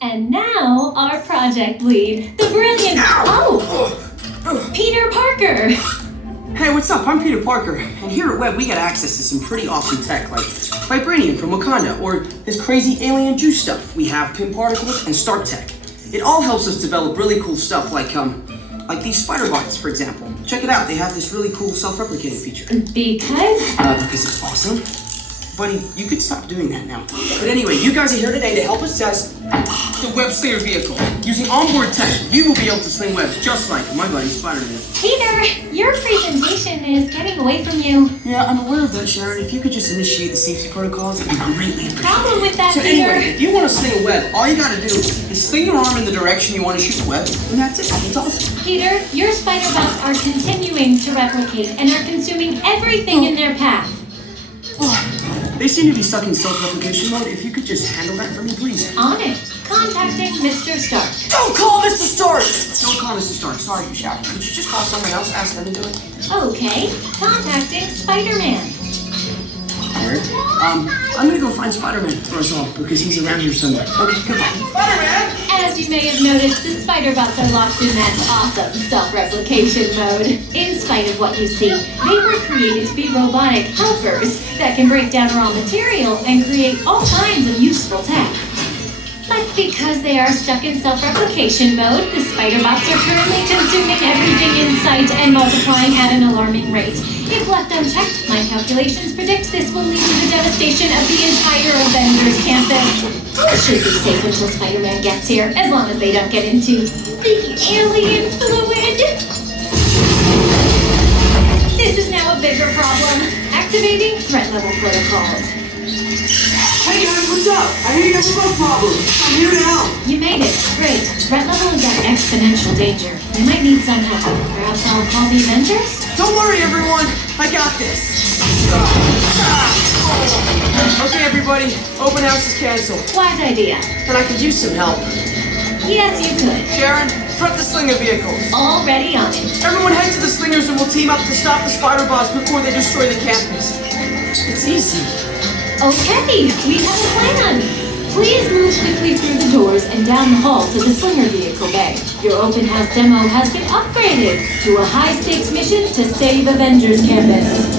And now, our project lead, the brilliant... Peter Parker! Hey, what's up? I'm Peter Parker, and here at WEB we got access to some pretty awesome tech, like Vibranium from Wakanda, or this crazy alien juice stuff. We have pin particles and Stark Tech. It all helps us develop really cool stuff like these spider bots, for example. Check it out, they have this really cool self-replicating feature. Because it's awesome. Buddy, you could stop doing that now. But anyway, you guys are here today to help us test the WEB Slinger vehicle. Using onboard tech, you will be able to sling webs just like my buddy Spider-Man. Peter, your presentation is getting away from you. Yeah, I'm aware of that, Sharon. If you could just initiate the safety protocols, it'd be greatly appreciated. Problem with that, So Peter. anyway, if you want to sling a web, all you gotta do is sling your arm in the direction you want to shoot the web, and that's it. It's awesome. Peter, your spider bots are continuing to replicate and are consuming everything in their path. They seem to be stuck in self-replication mode. If you could just handle that for me, please. On it. Contacting Mr. Stark. Don't call Mr. Stark! Don't call Mr. Stark. Sorry for shouting. Could you just call someone else? Ask them to do it? Okay. Contacting Spider-Man. Alright. I'm gonna go find Spider-Man for us all, because he's around here somewhere. Okay, goodbye. Spider-Man! As you may have noticed, the spider bots are locked in that awesome self-replication mode. In spite of what you see, they were created to be robotic helpers that can break down raw material and create all kinds of useful tech. But because they are stuck in self-replication mode, the spider bots are currently consuming everything in sight and multiplying at an alarming rate. If left unchecked, my calculations predict this will lead to the devastation of the entire Avengers Campus. It should be safe until Spider-Man gets here, as long as they don't get into the alien fluid. This is now a bigger problem. Activating threat level protocols. Hey guys, what's up? I hear you guys have a problem. I'm here to help. You made it. Great. Threat level is at exponential danger. We might need some help. Perhaps I'll call the Avengers? Don't worry, everyone. I got this. Okay, everybody. Open house is canceled. Wise idea. And I could use some help. Yes, you could. Sharon, prep the Slinger vehicles. Already on it. Everyone head to the Slingers and we'll team up to stop the spider bots before they destroy the campus. It's easy. Okay, we have a plan. Please move quickly through the doors and down the hall to the Slinger vehicle bay. Your open house demo has been upgraded to a high-stakes mission to save Avengers Campus.